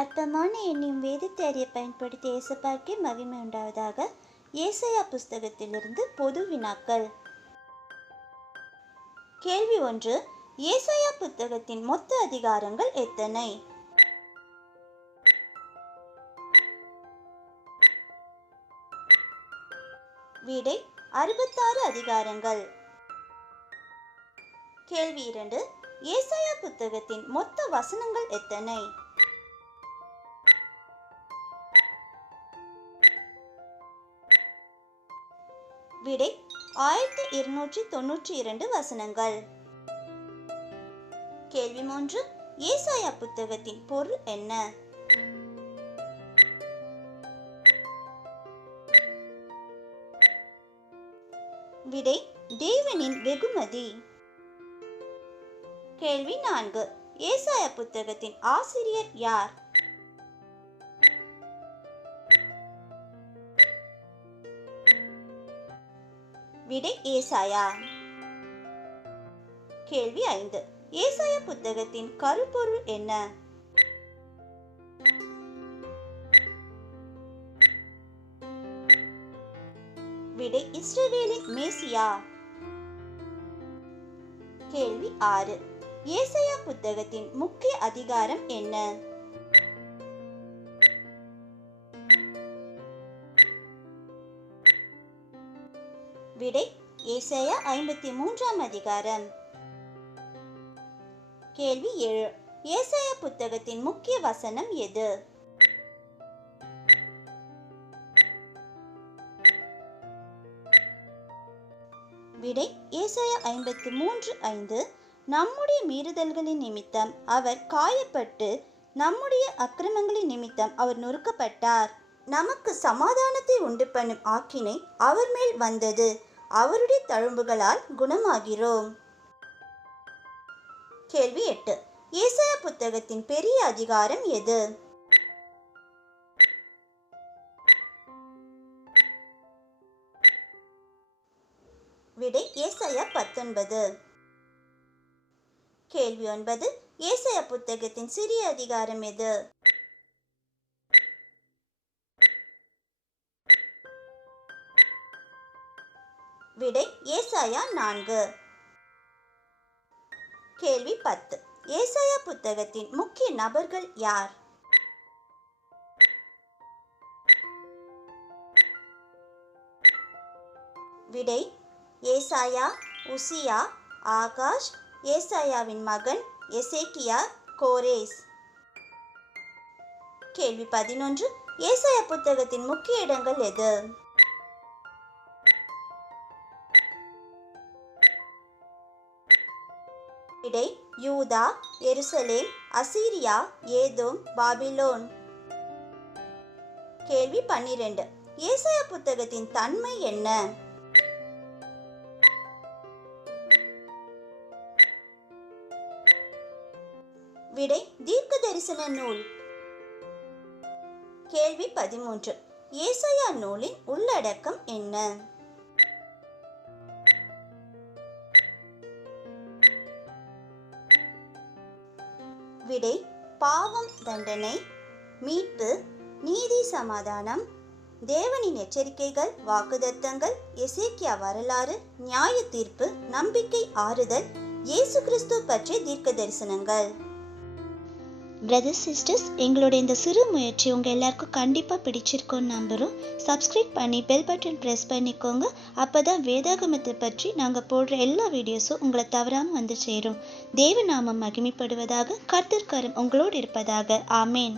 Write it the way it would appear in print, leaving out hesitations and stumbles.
அற்பமான எண்ணியும் வேதத்தை அறிய பயன்படுத்தி ஏசப்பாக்கே மகிமை உண்டாவதாக. ஏசாயா புஸ்தகத்திலிருந்து பொது வினாக்கள். கேள்வி 1. ஏசாயா புத்தகத்தின் மொத்த அதிகாரங்கள் எத்தனை? விடை 66 அதிகாரங்கள். கேள்வி 2. ஏசாயா புத்தகத்தின் மொத்த வசனங்கள் எத்தனை? விடை 1292 வசனங்கள். கேள்வி 3. ஏசாயா புத்தகத்தின் பொருள் என்ன? விடை தேவனின் வெகுமதி. கேள்வி 4. ஏசாயா புத்தகத்தின் ஆசிரியர் யார்? விடை ஏசாயா. கேள்வி 5. ஏசாயா புத்தகத்தின் கருப்பொருள் என்ன? விடை இஸ்ரவேலின் மேசியா. கேள்வி 6. ஏசாயா புத்தகத்தின் முக்கிய அதிகாரம் என்ன? விடை ஏசாயா 53ஆம் அதிகாரம். கேள்வி 7. ஏசாயா புத்தகத்தின் முக்கிய வசனம் எது? விடை ஏசாயா 53:5. நம்முடைய மீறுதல்களின் நிமித்தம் அவர் காயப்பட்டு நம்முடைய அக்கிரமங்களின் நிமித்தம் அவர் நொறுக்கப்பட்டார். நமக்கு சமாதானத்தை உண்டு பண்ணும் ஆக்கினை அவர் மேல் வந்தது. அவருடைய தழும்புகளால் குணமாகிறோம். கேள்வி 8. ஏசாயா புத்தகத்தின் பெரிய அதிகாரம் எது? விடை ஏசாயா 19. கேள்வி 9. ஏசாயா புத்தகத்தின் சிறிய அதிகாரம் எது? விடை ஏசாயா 4. கேள்வி 10. ஏசாயா புத்தகத்தின் முக்கிய நபர்கள் யார்? விடை ஏசாயா, உசியா, ஆகாஷ், ஏசாயாவின் மகன் எசேக்கியா, கோரேஸ். கேள்வி 11. ஏசாயா புத்தகத்தின் முக்கிய இடங்கள் எது? விடை யூதா, எருசலேம், அசீரியா, ஏதோம், பாபிலோன். கேள்வி 12. ஏசாயா புத்தகத்தின் தன்மை என்ன? விடை தீர்க்க தரிசன நூல். கேள்வி 13. ஏசாயா நூலின் உள்ளடக்கம் என்ன? விடை பாவம் தண்டனை, மீட்பு, நீதி, சமாதானம், தேவனின் எச்சரிக்கைகள், வாக்குத்தத்தங்கள், எசேக்கியா வரலாறு, நியாய தீர்ப்பு, நம்பிக்கை, ஆறுதல், இயேசு கிறிஸ்து பற்றிய தீர்க்க தரிசனங்கள். பிரதர்ஸ் சிஸ்டர்ஸ், எங்களோட இந்த சிறு முயற்சி உங்கள் எல்லாருக்கும் கண்டிப்பாக பிடிச்சிருக்கோன்னு நம்புகிறோம். சப்ஸ்கிரைப் பண்ணி பெல் பட்டன் ப்ரெஸ் பண்ணிக்கோங்க. அப்போ தான் வேதாகமத்தை பற்றி நாங்கள் போடுற எல்லா வீடியோஸும் உங்களை தவறாமல் வந்து சேரும். தேவ நாமம் மகிமைப்படுவதாக. கர்த்தர் கரம் உங்களோடு இருப்பதாக. ஆமேன்.